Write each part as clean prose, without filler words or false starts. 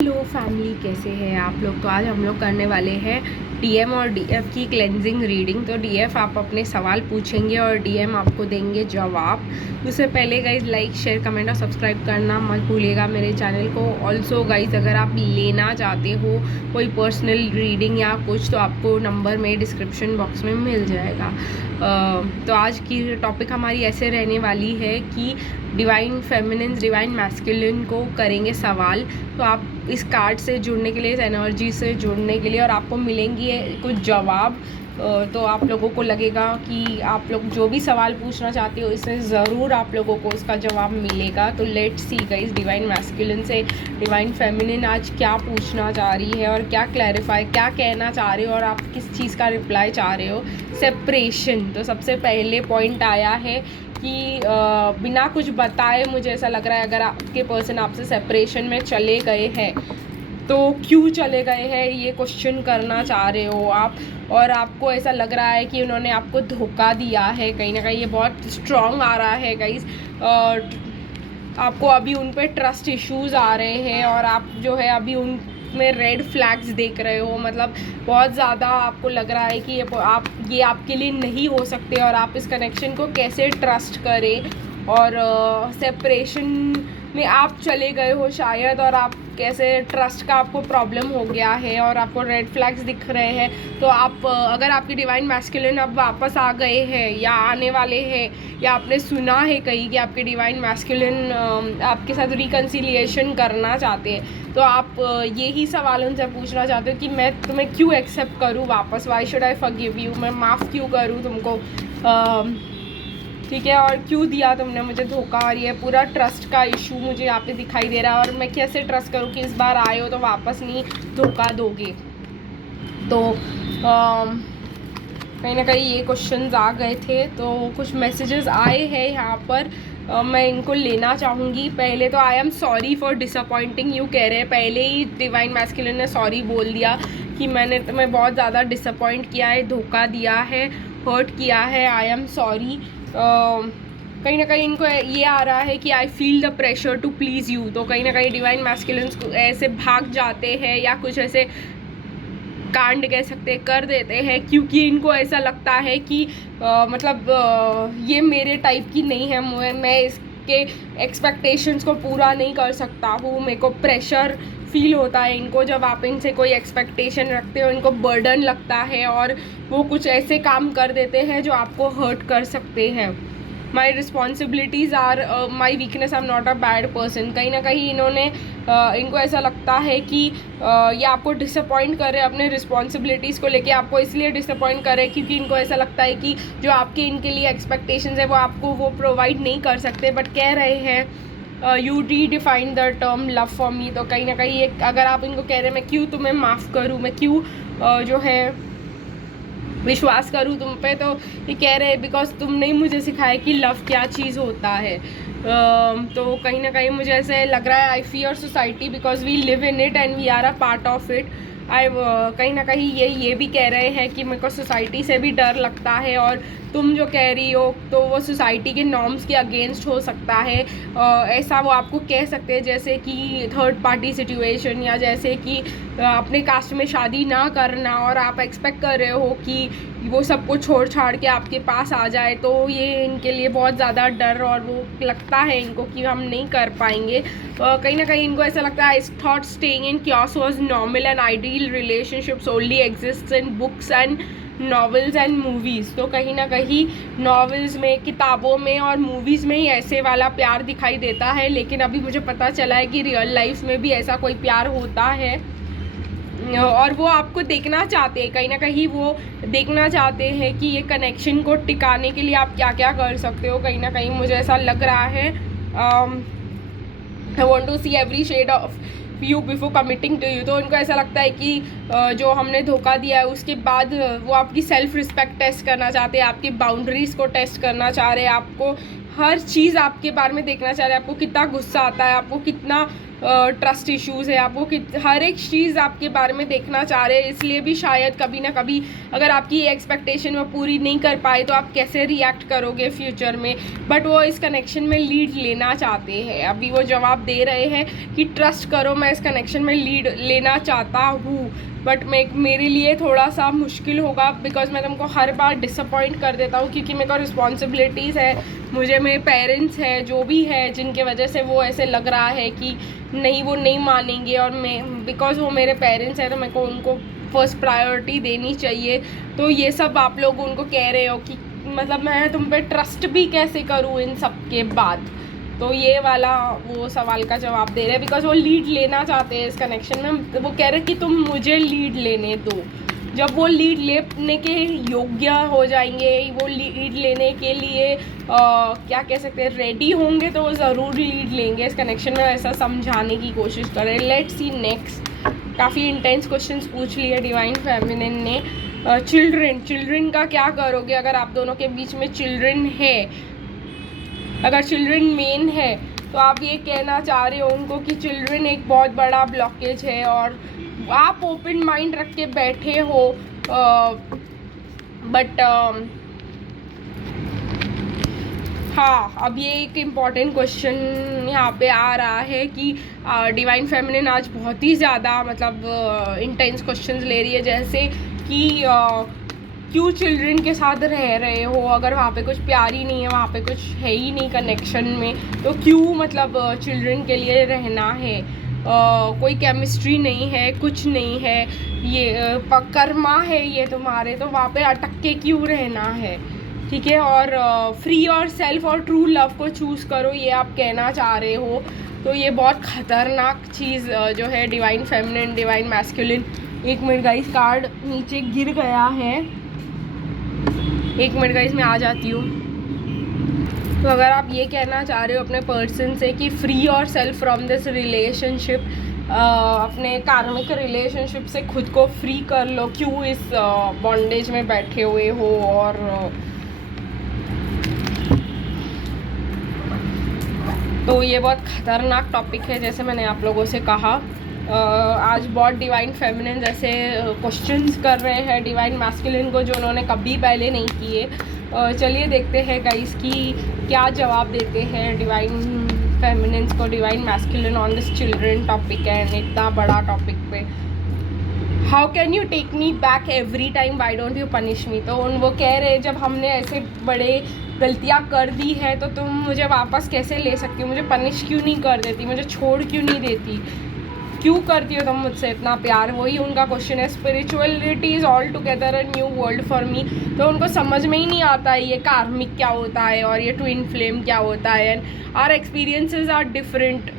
Hello family, कैसे हैं आप लोग। तो आज हम लोग करने वाले हैं डीएम और डीएफ की क्लेंजिंग रीडिंग। तो डीएफ आप अपने सवाल पूछेंगे और डीएम आपको देंगे जवाब। उससे पहले गाइज लाइक शेयर कमेंट और सब्सक्राइब करना मत भूलिएगा मेरे चैनल को। ऑल्सो गाइज अगर आप लेना चाहते हो कोई पर्सनल रीडिंग या कुछ, तो आपको नंबर में डिस्क्रिप्शन बॉक्स में मिल जाएगा। तो आज की टॉपिक हमारी ऐसे रहने वाली है कि डिवाइन फेमिनिन डिवाइन मैस्कुलिन को करेंगे सवाल। तो आप इस कार्ड से जुड़ने के लिए, इस एनर्जी से जुड़ने के लिए, और आपको मिलेंगी कुछ जवाब। तो आप लोगों को लगेगा कि आप लोग जो भी सवाल पूछना चाहते हो इससे ज़रूर आप लोगों को उसका जवाब मिलेगा। तो let's see guys, divine masculine से डिवाइन फेमिनिन आज क्या पूछना चाह रही है और क्या क्लैरिफाई, क्या कहना चाह रहे हो और आप किस चीज़ का रिप्लाई चाह रहे हो। सेपरेशन, तो सबसे पहले पॉइंट आया है कि बिना कुछ बताए मुझे ऐसा लग रहा है अगर आपके पर्सन आपसे सेपरेशन में चले गए हैं तो क्यों चले गए हैं, ये क्वेश्चन करना चाह रहे हो आप। और आपको ऐसा लग रहा है कि उन्होंने आपको धोखा दिया है कहीं ना कहीं। ये बहुत स्ट्रॉन्ग आ रहा है गाइस। आपको अभी उन पे ट्रस्ट इश्यूज आ रहे हैं और आप जो है अभी उन में रेड फ्लैग्स देख रहे हो। मतलब बहुत ज़्यादा आपको लग रहा है कि ये आपके लिए नहीं हो सकते और आप इस कनेक्शन को कैसे ट्रस्ट करें। और सेपरेशन में आप चले गए हो शायद, और आप कैसे ट्रस्ट का आपको प्रॉब्लम हो गया है और आपको रेड फ्लैग्स दिख रहे हैं। तो आप अगर आपकी डिवाइन मैस्कुलिन अब वापस आ गए हैं या आने वाले हैं, या आपने सुना है कहीं कि आपके डिवाइन मैस्कुलिन आपके साथ रिकन्सिलिएशन करना चाहते हैं, तो आप यही सवाल उनसे पूछना चाहते हो कि मैं तुम्हें क्यों एक्सेप्ट करूँ वापस, why should I forgive you, मैं माफ़ क्यों करूँ तुमको, ठीक है, और क्यों दिया तुमने मुझे धोखा। और ये पूरा ट्रस्ट का इशू मुझे यहाँ पे दिखाई दे रहा है और मैं कैसे ट्रस्ट करूँ कि इस बार आए हो तो वापस नहीं धोखा दोगे। तो कहीं ना कहीं ये क्वेश्चंस आ गए थे, तो कुछ मैसेजेस आए हैं यहाँ पर। मैं इनको लेना चाहूँगी। पहले तो आई am sorry for disappointing you कह रहे हैं। पहले ही डिवाइन मैस्कुलिन ने सॉरी बोल दिया कि मैंने तुम्हें बहुत ज़्यादा डिसअपॉइंट किया है, धोखा दिया है, हर्ट किया है। I am sorry. कहीं ना कहीं इनको ये आ रहा है कि I feel the pressure to please you. तो कहीं ना कहीं डिवाइन मैस्कुलिन्स ऐसे भाग जाते हैं या कुछ ऐसे कांड कह सकते हैं कर देते हैं, क्योंकि इनको ऐसा लगता है कि ये मेरे टाइप की नहीं है, मैं इसके एक्सपेक्टेशंस को पूरा नहीं कर सकता हूँ। मेरे को प्रेशर फील होता है इनको जब आप इनसे कोई एक्सपेक्टेशन रखते हो। इनको बर्डन लगता है और वो कुछ ऐसे काम कर देते हैं जो आपको हर्ट कर सकते हैं। My responsibilities are my weakness, I am not a bad person. कहीं ना कहीं इनको ऐसा लगता है कि ये आपको डिसअपॉइंट करे अपने रिस्पॉन्सिबिलिटीज़ को लेके। आपको इसलिए डिसअपॉइंट करे क्योंकि इनको ऐसा लगता है कि जो आपके इनके लिए एक्सपेक्टेशंस है वो आपको वो प्रोवाइड नहीं कर सकते। बट कह रहे हैं you redefine the term love for me. तो कहीं ना कहीं एक अगर आप इनको कह रहे हैं मैं क्यों तुम्हें माफ़ करूँ, मैं क्यों जो है विश्वास करूँ तुम पे, तो ये कह रहे हैं बिकॉज तुमने ही मुझे सिखाया कि लव क्या चीज़ होता है। तो कहीं ना कहीं मुझे ऐसे लग रहा है I fear society because we live in it and we are a part of it. कहीं ना कहीं ये भी कह रहे हैं कि मेरे को सोसाइटी से भी डर लगता है और तुम जो कह रही हो तो वो सोसाइटी के नॉर्म्स के अगेंस्ट हो सकता है। ऐसा वो आपको कह सकते हैं जैसे कि थर्ड पार्टी सिचुएशन, या जैसे कि अपने कास्ट में शादी ना करना और आप एक्सपेक्ट कर रहे हो कि वो सबको छोड़ छाड़ के आपके पास आ जाए। तो ये इनके लिए बहुत ज़्यादा डर और वो लगता है इनको कि हम नहीं कर पाएंगे। कहीं ना कहीं इनको ऐसा लगता है I thought staying in chaos was normal and ideal relationships only exists in books and novels and movies. तो कहीं ना कहीं नॉवेल्स में, किताबों में और मूवीज़ में ही ऐसे वाला प्यार दिखाई देता है, लेकिन अभी मुझे पता चला है कि रियल लाइफ में भी ऐसा कोई प्यार होता है और वो आपको देखना चाहते हैं। कहीं ना कहीं वो देखना चाहते हैं कि ये कनेक्शन को टिकाने के लिए आप क्या क्या कर सकते हो। कहीं ना कहीं मुझे ऐसा लग रहा है I want to see every shade of you before committing to you. तो उनको ऐसा लगता है कि जो हमने धोखा दिया है उसके बाद वो आपकी सेल्फ रिस्पेक्ट टेस्ट करना चाहते हैं, आपकी बाउंड्रीज़ को टेस्ट करना चाह रहे हैं, आपको हर चीज़ आपके बारे में देखना चाह रहे हैं। आपको कितना गुस्सा आता है, आपको कितना ट्रस्ट इश्यूज़ है, आपको हर एक चीज़ आपके बारे में देखना चाह रहे हैं, इसलिए भी शायद कभी ना कभी अगर आपकी एक्सपेक्टेशन वो पूरी नहीं कर पाए तो आप कैसे रिएक्ट करोगे फ्यूचर में। बट वो इस कनेक्शन में लीड लेना चाहते हैं, अभी वो जवाब दे रहे हैं कि ट्रस्ट करो, मैं इस कनेक्शन में लीड लेना चाहता हूँ, बट मेरे लिए थोड़ा सा मुश्किल होगा बिकॉज मैं तुमको हर बार डिसअपॉइंट कर देता हूँ, क्योंकि मेरे को रिस्पॉन्सिबिलिटीज़ है, मुझे मेरे पेरेंट्स है जो भी है जिनके वजह से वो ऐसे लग रहा है कि नहीं वो नहीं मानेंगे, और मैं बिकॉज वो मेरे पेरेंट्स हैं तो मेरे को उनको फर्स्ट प्रायोरिटी देनी चाहिए। तो ये सब आप लोग उनको कह रहे हो कि मतलब मैं तुम पे ट्रस्ट भी कैसे करूँ इन सब के बाद। तो ये वाला वो सवाल का जवाब दे रहे हैं बिकॉज वो लीड लेना चाहते हैं इस कनेक्शन में। वो कह रहे हैं कि तुम मुझे लीड लेने दो, जब वो लीड लेने के योग्य हो जाएंगे, वो लीड लेने के लिए क्या कह सकते हैं रेडी होंगे, तो वो ज़रूर लीड लेंगे इस कनेक्शन में, ऐसा समझाने की कोशिश करें। Let's see next. काफ़ी इंटेंस क्वेश्चंस पूछ लिए डिवाइन फेमिनिन ने। चिल्ड्रन का क्या करोगे अगर आप दोनों के बीच में चिल्ड्रन है, अगर चिल्ड्रन मेन है तो आप ये कहना चाह रहे हो उनको कि चिल्ड्रन एक बहुत बड़ा ब्लॉकेज है और आप ओपन माइंड रख के बैठे हो, बट हाँ, अब ये एक इम्पॉर्टेंट क्वेश्चन यहाँ पे आ रहा है कि डिवाइन फेमिनिन आज बहुत ही ज़्यादा मतलब इंटेंस क्वेश्चंस ले रही है, जैसे कि क्यों चिल्ड्रन के साथ रह रहे हो, अगर वहाँ पे कुछ प्यार ही नहीं है, वहाँ पे कुछ है ही नहीं कनेक्शन में, तो क्यों मतलब चिल्ड्रन के लिए रहना है, कोई केमिस्ट्री नहीं है, कुछ नहीं है, ये कर्मा है ये तुम्हारे, तो वहाँ पे अटक के क्यों रहना है, ठीक है। और फ्री और सेल्फ और ट्रू लव को चूज़ करो, ये आप कहना चाह रहे हो। तो ये बहुत ख़तरनाक चीज़ जो है डिवाइन फेमिनिन डिवाइन मैस्कुलिन। एक मिनट गाइस, कार्ड नीचे गिर गया है, एक मिनट गाइस मैं आ जाती हूँ। तो अगर आप ये कहना चाह रहे हो अपने पर्सन से कि फ्री और सेल्फ फ्रॉम दिस रिलेशनशिप, अपने कार्मिक रिलेशनशिप से खुद को फ्री कर लो, क्यों इस बॉन्डेज में बैठे हुए हो। और तो ये बहुत ख़तरनाक टॉपिक है, जैसे मैंने आप लोगों से कहा। आज बहुत डिवाइन फेमिनिन जैसे क्वेश्चंस कर रहे हैं डिवाइन मैस्कुलिन को, जो उन्होंने कभी पहले नहीं किए। चलिए देखते हैं गाइस कि क्या जवाब देते हैं डिवाइन फेमिनिन्स को divine masculine on this children topic and इतना बड़ा टॉपिक पे। How can you take me back every time, why don't you punish me. तो वो कह रहे हैं जब हमने ऐसे बड़े गलतियाँ कर दी है तो तुम मुझे वापस कैसे ले सकती हो, मुझे पनिश क्यों नहीं कर देती, मुझे छोड़ क्यों नहीं देती, क्यों करती हो तुम मुझसे इतना प्यार। वही उनका क्वेश्चन है। Spirituality is all together a new world for me. तो उनको समझ में ही नहीं आता है ये कार्मिक क्या होता है और ये ट्विन फ्लेम क्या होता है, and our experiences are different,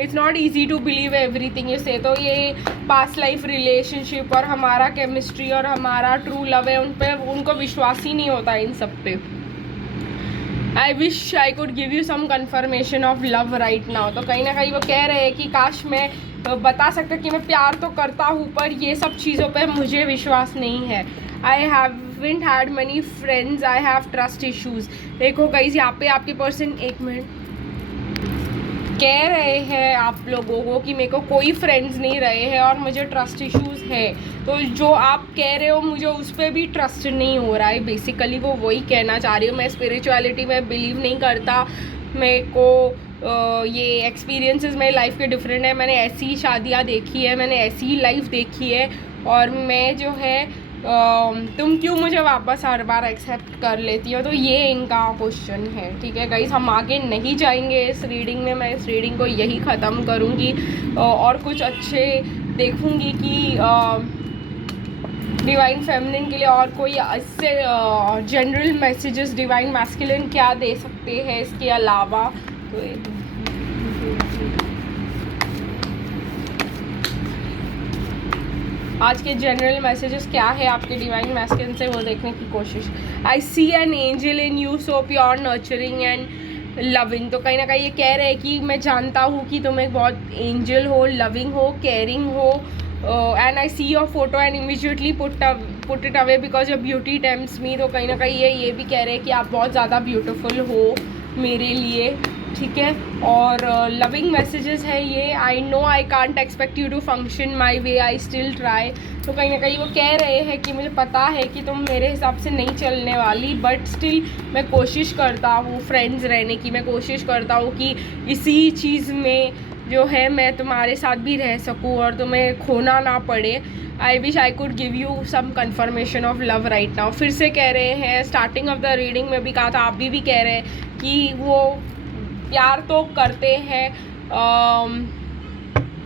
it's not easy to believe everything you say. तो ये पास्ट लाइफ रिलेशनशिप और हमारा केमिस्ट्री और हमारा ट्रू लव है, उन पर उनको विश्वास ही नहीं होता इन सब पे। I wish I could give you some confirmation of love right now. तो कहीं ना कहीं वो कह रहे हैं कि काश मैं बता सकता कि मैं प्यार तो करता हूँ पर ये सब चीज़ों पे मुझे विश्वास नहीं है। I haven't had money friends, I have trust issues. देखो गाइस यहाँ पे आपके पर्सन, एक मिनट, कह रहे हैं आप लोगों को कि मेरे को कोई फ्रेंड्स नहीं रहे हैं और मुझे ट्रस्ट इश्यूज़ है। तो जो आप कह रहे हो मुझे उस पर भी ट्रस्ट नहीं हो रहा है, बेसिकली वो वही कहना चाह रही हूँ। मैं स्पिरिचुअलिटी में बिलीव नहीं करता, मेरे को ये एक्सपीरियंसेस मेरी लाइफ के डिफरेंट है, मैंने ऐसी शादियाँ देखी है, मैंने ऐसी लाइफ देखी है, और मैं जो है तुम क्यों मुझे वापस हर बार एक्सेप्ट कर लेती हो। तो ये इनका क्वेश्चन है, ठीक है गाइस। हम आगे नहीं जाएंगे इस रीडिंग में, मैं इस रीडिंग को यही ख़त्म करूँगी और कुछ अच्छे देखूँगी कि डिवाइन फेमिनिन के लिए और कोई इससे जनरल मैसेजेस डिवाइन मैस्कुलिन क्या दे सकते हैं इसके अलावा। तो आज के जनरल मैसेजेस क्या है आपके डिवाइन मैस्कुलिन से, वो देखने की कोशिश। I see an angel in you so pure nurturing and loving. तो कहीं ना कहीं ये कह रहे हैं कि मैं जानता हूँ कि तुम एक बहुत एंजल हो, लविंग हो, केयरिंग हो, and I see your photo and immediately put it away because your beauty tempts me. तो कहीं ना कहीं ये भी कह रहे हैं कि आप बहुत ज़्यादा ब्यूटीफुल हो मेरे लिए, ठीक है। और लविंग मैसेजेस है ये, I know I can't expect you to function my way, I still try. तो कहीं ना कहीं वो कह रहे हैं कि मुझे पता है कि तुम मेरे हिसाब से नहीं चलने वाली, बट स्टिल मैं कोशिश करता हूँ फ्रेंड्स रहने की, मैं कोशिश करता हूँ कि इसी चीज़ में जो है मैं तुम्हारे साथ भी रह सकूँ और तुम्हें खोना ना पड़े। I wish I could give you some confirmation of love right now. फिर से कह रहे हैं, स्टार्टिंग ऑफ द रीडिंग में भी कहा था, आप भी कह रहे हैं कि वो प्यार तो करते हैं,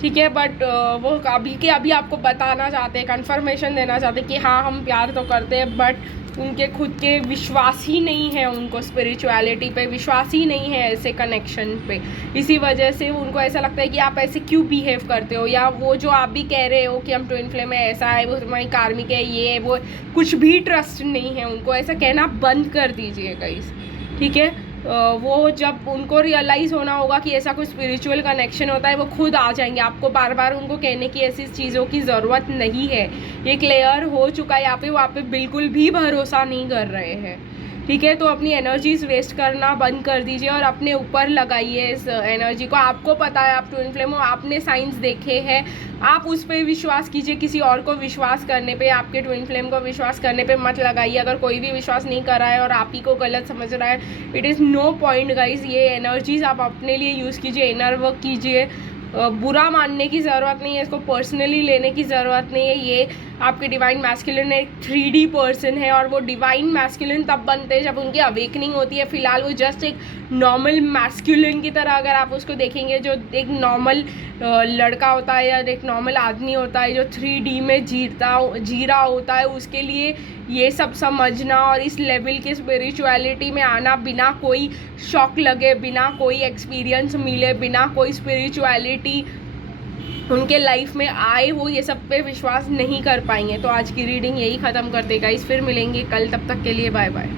ठीक है, बट वो अभी के अभी आपको बताना चाहते हैं, कन्फर्मेशन देना चाहते हैं कि हाँ हम प्यार तो करते हैं, बट उनके खुद के विश्वास ही नहीं है, उनको स्पिरिचुअलिटी पे विश्वास ही नहीं है, ऐसे कनेक्शन पे। इसी वजह से उनको ऐसा लगता है कि आप ऐसे क्यों बिहेव करते हो, या वो जो आप भी कह रहे हो कि हम ट्विन फ्लेम में ऐसा है, वो तुम्हारी कार्मिक है, ये है वो, कुछ भी ट्रस्ट नहीं है उनको। ऐसा कहना बंद कर दीजिए गाइस, ठीक है। वो जब उनको रियलाइज़ होना होगा कि ऐसा कोई स्पिरिचुअल कनेक्शन होता है, वो खुद आ जाएंगे। आपको बार बार उनको कहने की ऐसी चीज़ों की ज़रूरत नहीं है, ये क्लियर हो चुका है। यहाँ पे बिल्कुल भी भरोसा नहीं कर रहे हैं, ठीक है। तो अपनी एनर्जीज वेस्ट करना बंद कर दीजिए और अपने ऊपर लगाइए इस एनर्जी को। आपको पता है आप ट्विन फ्लेम हो, आपने साइंस देखे हैं, आप उस पर विश्वास कीजिए। किसी और को विश्वास करने पे, आपके ट्विन फ्लेम को विश्वास करने पे मत लगाइए। अगर कोई भी विश्वास नहीं कर रहा है और आप ही को गलत समझ रहा है, it is no point guys. ये एनर्जीज आप अपने लिए यूज़ कीजिए, इनर वर्क कीजिए। बुरा मानने की ज़रूरत नहीं है, इसको पर्सनली लेने की ज़रूरत नहीं है। ये आपके डिवाइन मैस्कुलिन एक 3D पर्सन है, और वो डिवाइन मैस्कुलिन तब बनते हैं जब उनकी अवेकनिंग होती है। फिलहाल वो जस्ट एक नॉर्मल मैस्कुलिन की तरह, अगर आप उसको देखेंगे, जो एक नॉर्मल लड़का होता है या एक नॉर्मल आदमी होता है जो 3D में जी रहा होता है, उसके लिए ये सब समझना और इस लेवल की स्पिरिचुअलिटी में आना, बिना कोई शॉक लगे, बिना कोई एक्सपीरियंस मिले, बिना कोई स्पिरिचुअलिटी उनके लाइफ में आए, वो ये सब पे विश्वास नहीं कर पाएंगे। तो आज की रीडिंग यही ख़त्म कर देगा। फिर मिलेंगे कल, तब तक के लिए बाय बाय।